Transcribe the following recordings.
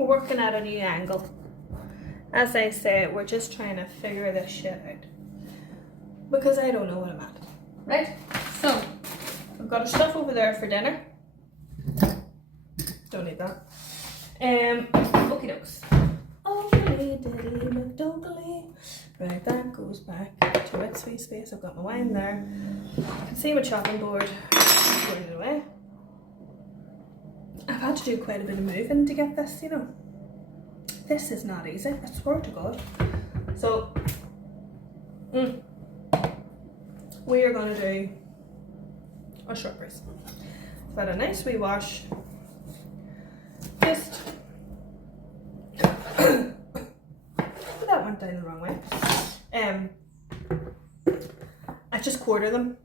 we're working at a new angle. As I say, we're just trying to figure this shit out. Because I don't know what I'm at. Right? So, I've got our stuff over there for dinner. Don't need that. Okie dokes. Oakley, diddly, McDougally. Right, that goes back to its wee space. I've got my wine there. You can see my chopping board. Putting it away. I've had to do quite a bit of moving to get this, you know. This is not easy, I swear to God. So, we are going to do our strawberries. I've had a nice wee wash. Just that went down the wrong way. I just quarter them.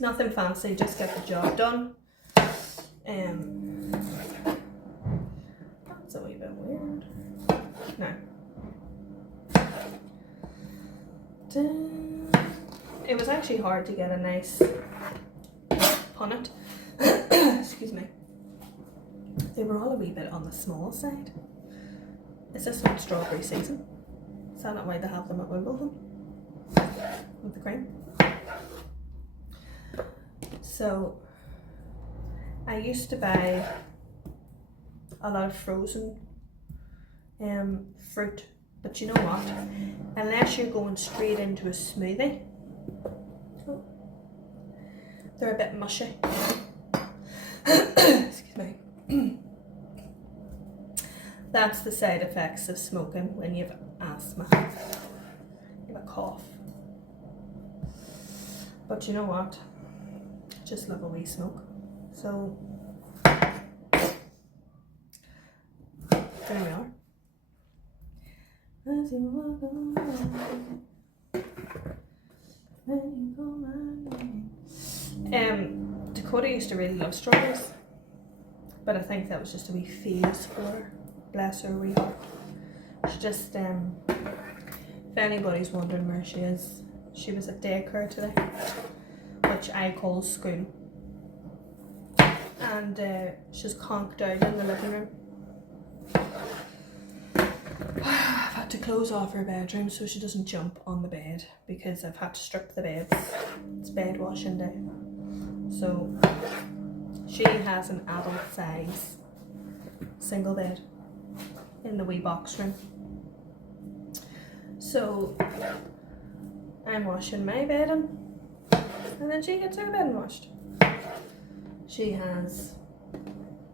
Nothing fancy, just get the job done. That's a wee bit weird. No. It was actually hard to get a nice punnet. Excuse me. They were all a wee bit on the small side. Is this not strawberry season? Is that not why they have them at Wimbledon? With the cream? So, I used to buy a lot of frozen fruit, but you know what? Unless you're going straight into a smoothie, they're a bit mushy. Excuse me. That's the side effects of smoking when you have asthma. You have a cough. But you know what? I just love a wee smoke. So there we are. As you walk along, Dakota used to really love strawberries, but I think that was just a wee phase for her. Bless her wee heart. She just, if anybody's wondering where she is, she was at daycare today, which I call school. And she's conked out in the living room. I've had to close off her bedroom so she doesn't jump on the bed because I've had to strip the beds. It's bed washing day. So she has an adult size single bed in the wee box room. So I'm washing my bedding and then she gets her bedding washed. She has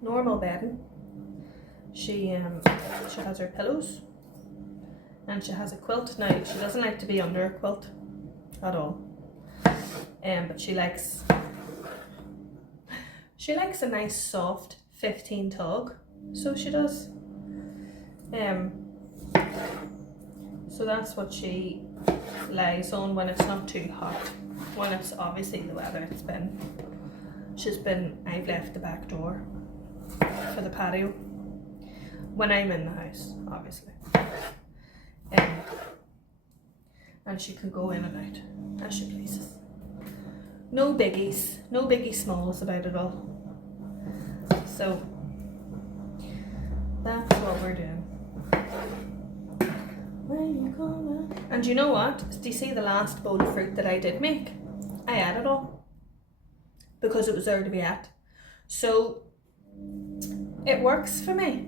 normal bedding. She has her pillows and she has a quilt. Now she doesn't like to be under a quilt at all. But she likes a nice soft 15 tug. So she does. So that's what she lies on when it's not too hot. When it's obviously the weather I've left the back door for the patio when I'm in the house, obviously. And she can go in and out as she pleases. No biggies, no biggie smalls about it all. So that's what we're doing. And you know what? Do you see the last bowl of fruit that I did make? I ate it all because it was there to be at. So it works for me.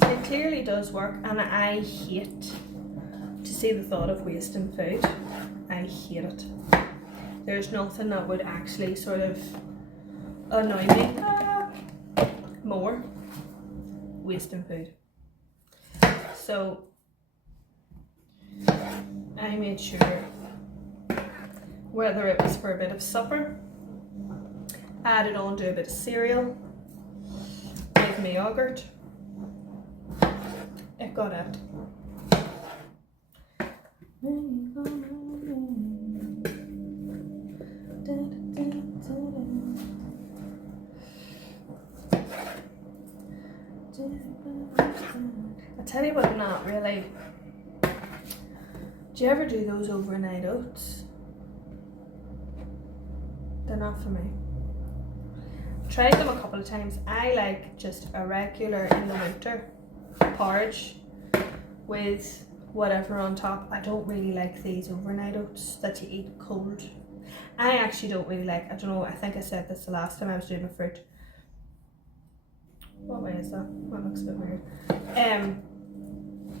It clearly does work, and I hate to see the thought of wasting food. I hate it. There's nothing that would actually sort of annoy me more. Wasting food. So I made sure, whether it was for a bit of supper, added on to a bit of cereal, gave me yogurt, it got it. I tell you what, not really. Do you ever do those overnight oats? They're not for me. tried them a couple of times. I like just a regular in the winter porridge with whatever on top. I don't really like these overnight oats that you eat cold. I actually don't really like, I don't know, I think I said this the last time I was doing a fruit. What way is that? That looks a bit weird.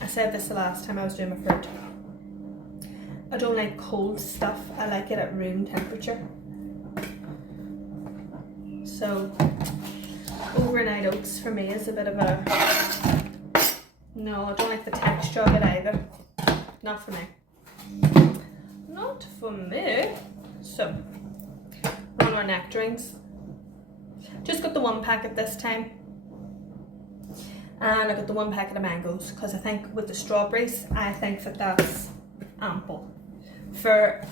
I said this the last time I was doing my fruit. I don't like cold stuff. I like it at room temperature. So overnight oats for me is a bit of a no. I don't like the texture of it either. Not for me. Not for me. So on our nectarines. Just got the one packet this time. And I got the one packet of mangoes because I think with the strawberries, I think that that's ample. For,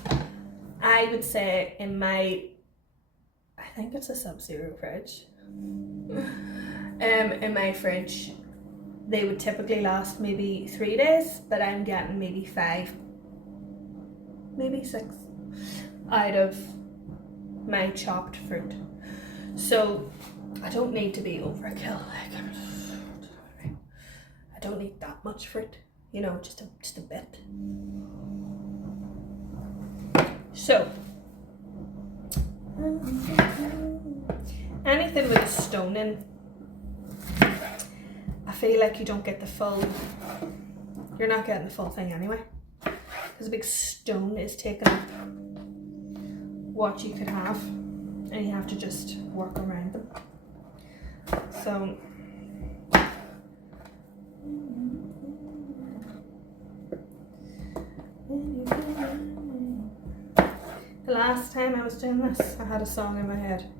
I would say in my, I think it's a Sub-Zero fridge. In my fridge, they would typically last maybe 3 days, but I'm getting maybe 5, maybe 6 out of my chopped fruit. So I don't need to be overkill. I don't need that much fruit, you know, just a bit. So anything with a stone in, I feel like you don't get the full, you're not getting the full thing anyway, because a big stone is taking up what you could have and you have to just work around them. So the last time I was doing this, I had a song in my head.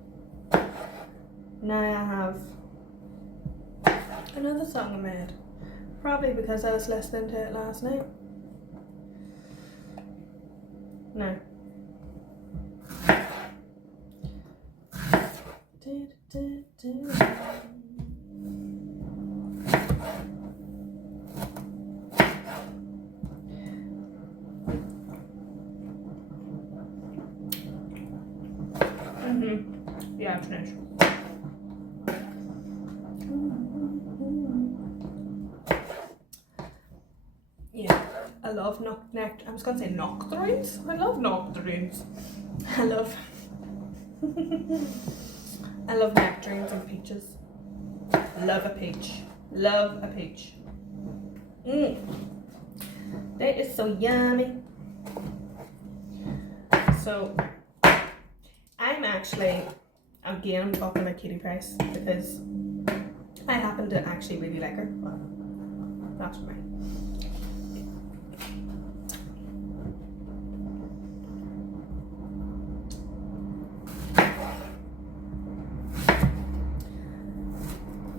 Now I have another song in my head. Probably because I was listening to it last night. No. Yeah, finish. Yeah, I love nectarines. I was going to say nectarines. I love nectarines. I love nectarines and peaches. Love a peach. Love a peach. That is so yummy. So I'm actually, again, I'm talking about Katie Price because I happen to actually really like her. Well, that's for me.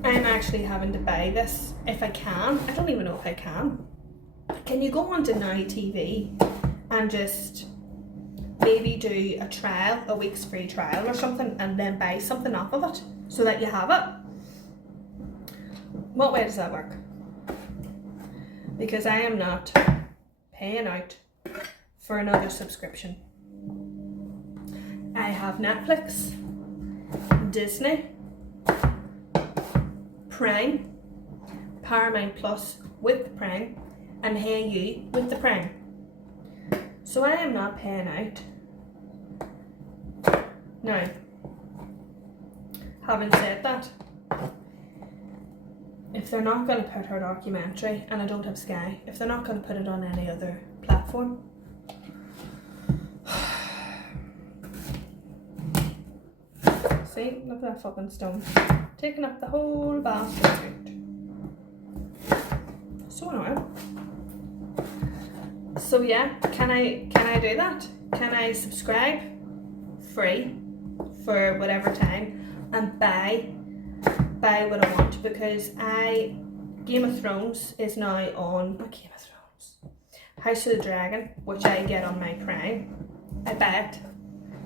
I'm actually having to buy this if I can. I don't even know if I can. Can you go onto Now TV and just maybe do a trial, a week's free trial or something, and then buy something off of it so that you have it? What way does that work? Because I am not paying out for another subscription. I have Netflix, Disney, Prime, Paramount Plus with the Prime, and Hey You with the Prime. So I am not paying out. Now, having said that, if they're not going to put her documentary, and I don't have Sky, if they're not going to put it on any other platform, see, look at that fucking stone, taking up the whole basket of fruit. So annoying. So yeah, can I do that? Can I subscribe free for whatever time and buy what I want? Because Game of Thrones is now on, not Game of Thrones, House of the Dragon, which I get on my Prime. I buy it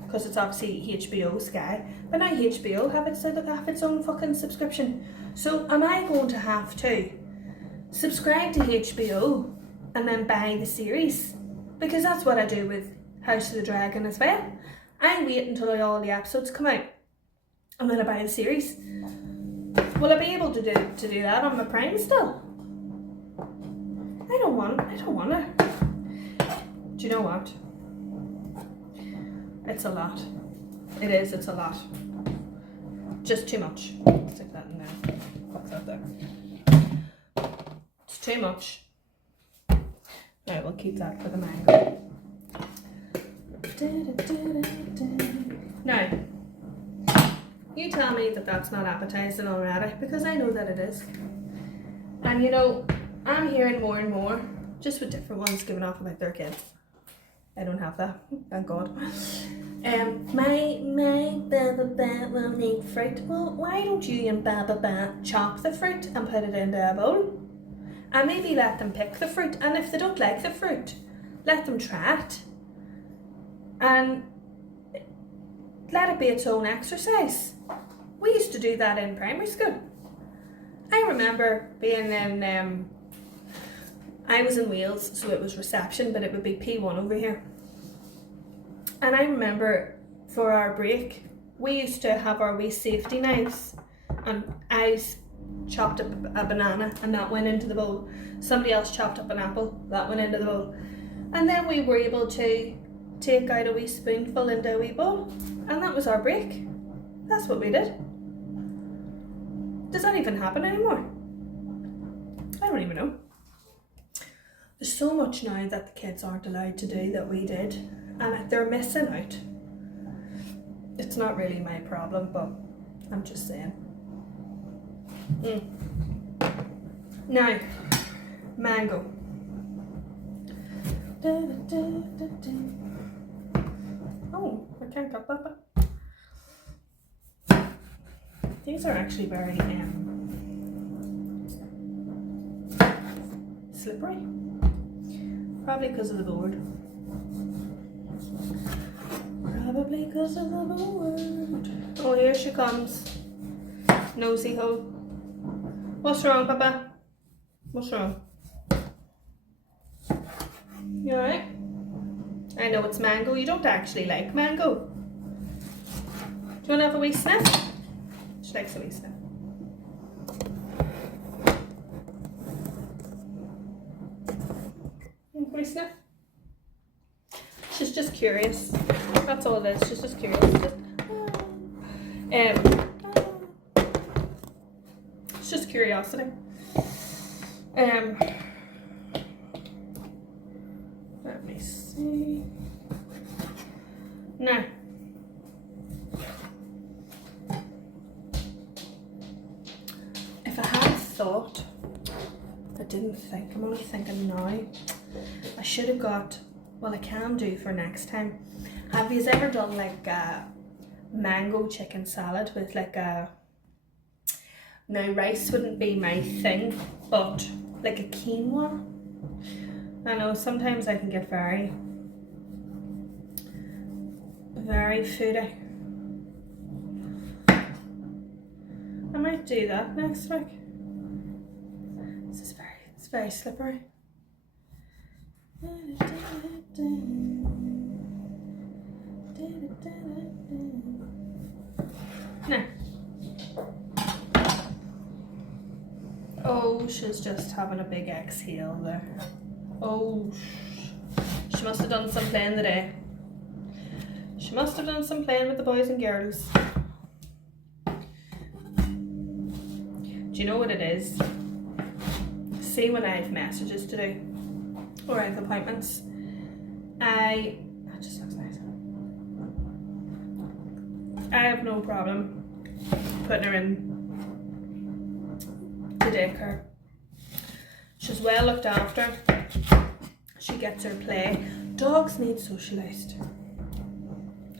because it's obviously HBO Sky, but now HBO have its own fucking subscription. So am I going to have to subscribe to HBO and then buy the series? Because that's what I do with House of the Dragon as well. I wait until all the episodes come out and then I buy the series. Will I be able to do that on my Prime still? I don't want it. Do you know what? It's a lot. It is, it's a lot. Just too much. Stick that in there. What's that there? It's too much. Right, we'll keep that for the mango. Now, you tell me that that's not appetizing already, because I know that it is. And you know, I'm hearing more and more, just with different ones giving off about their kids. I don't have that, thank God. My Baba will eat fruit. Well, why don't you and Baba chop the fruit and put it into a bowl? And maybe let them pick the fruit, and if they don't like the fruit, let them try it. And let it be its own exercise. We used to do that in primary school. I remember being in, I was in Wales, so it was reception, but it would be P1 over here. And I remember for our break, we used to have our wee safety knives, and I chopped up a banana and that went into the bowl. Somebody else chopped up an apple, that went into the bowl. And then we were able to take out a wee spoonful into a wee bowl, and that was our break. That's what we did. Does that even happen anymore? I don't even know. There's so much now that the kids aren't allowed to do that we did, and they're missing out. It's not really my problem, but I'm just saying. Now, mango. Oh, I can't cut that. These are actually very slippery. Probably because of the board. Probably because of the board. Oh, here she comes. Nosy hole. What's wrong, Papa? What's wrong? You alright? I know it's mango. You don't actually like mango. Do you want to have a wee sniff? She likes a wee sniff. Wee sniff? She's just curious. That's all it is. She's just curious. It's just curiosity. Let me see. Now, if I had thought, I didn't think, I'm only thinking now, I should have got, well, I can do for next time. Have you ever done like a mango chicken salad with like a, now rice wouldn't be my thing, but like a quinoa? I know sometimes I can get very foodie. I might do that next week. It's very slippery. Now, oh, she's just having a big exhale there. Oh, she must have done some playing today. She must have done some playing with the boys and girls. Do you know what it is? See, when I have messages to do, or I have appointments, that just looks nice. I have no problem putting her in the daycare. She's well looked after. She gets her play. Dogs need socialised.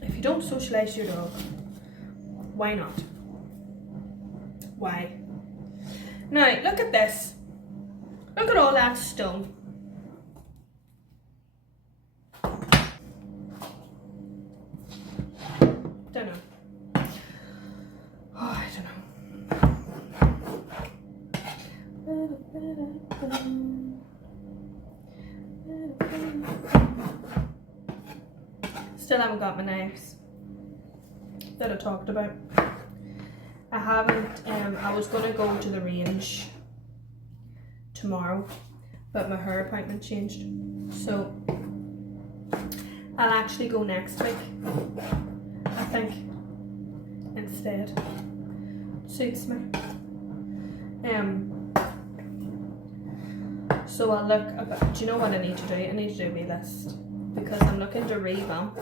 If you don't socialise your dog, why not? Why? Now, look at this. Look at all that stone. Don't know. Oh, I don't know. Still haven't got my knives that I talked about. I haven't, I was going to go to the range tomorrow, but my hair appointment changed. So I'll actually go next week, I think, instead. Suits me. So I'll look about, do you know what I need to do? I need to do a wee list, because I'm looking to revamp.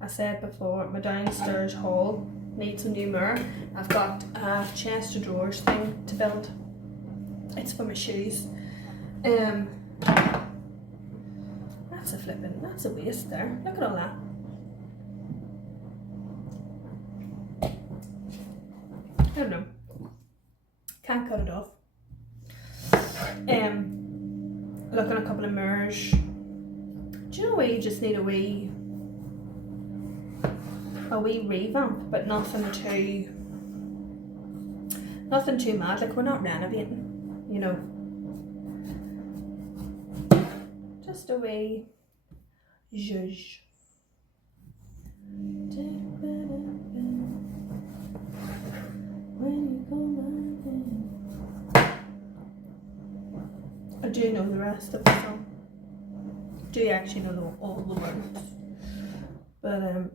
I said before, my downstairs hall needs a new mirror. I've got a chest of drawers thing to build. It's for my shoes. That's a waste there. Look at all that. I don't know. Can't cut it off. Looking at a couple of mirrors. Do you know where you just need a wee revamp, but nothing too mad. Like, we're not renovating, you know. Just a wee zhuzh. I do know the rest of the song. Do you actually know all the words? But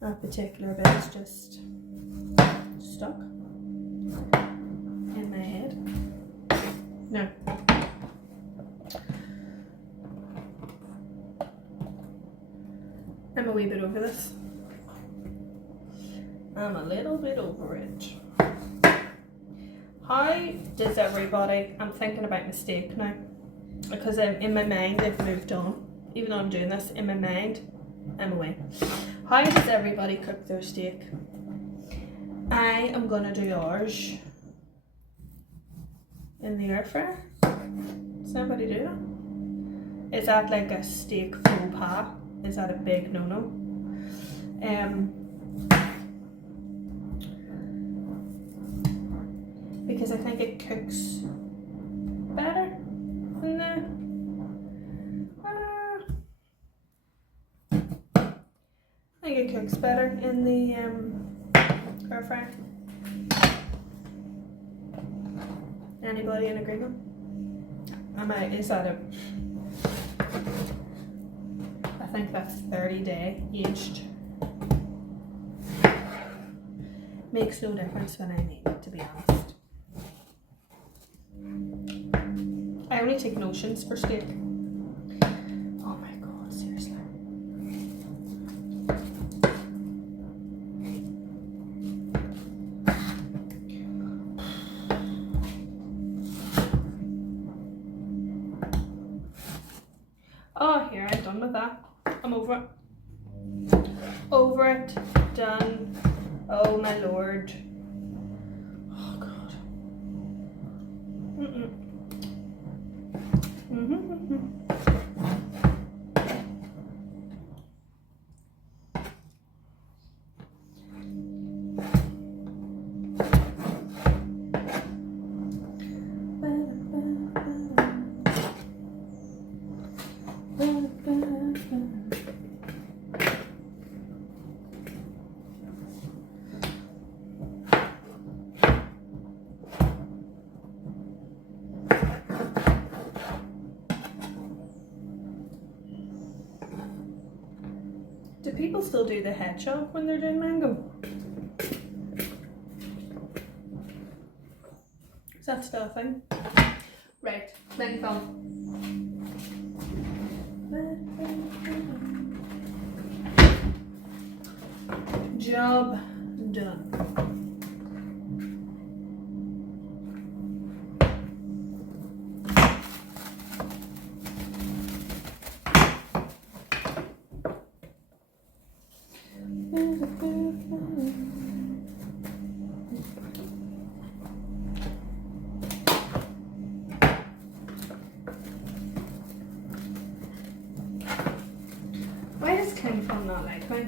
that particular bit is just stuck in my head. No. I'm a wee bit over this. I'm a little bit over it. How does everybody, I'm thinking about my steak now, because in my mind I've moved on. Even though I'm doing this, in my mind I'm away. How does everybody cook their steak? I am gonna do ours in the air fryer. Does anybody do that? Is that like a steak faux pas? Is that a big no-no? Because I think it cooks better in the I think it cooks better in the air fryer. Anybody in agreement? Is that a, I think that's 30-day aged. Makes no difference when I make it, to be honest. I only take notions for steak. Oh my god, seriously. Oh, here, I'm done with that. I'm over it. Over it. Done. Oh my lord. Oh god. Do people still do the head chop when they're doing mango? Is that still a thing? Right, then come. Job done. Why does Kim Fun not like me?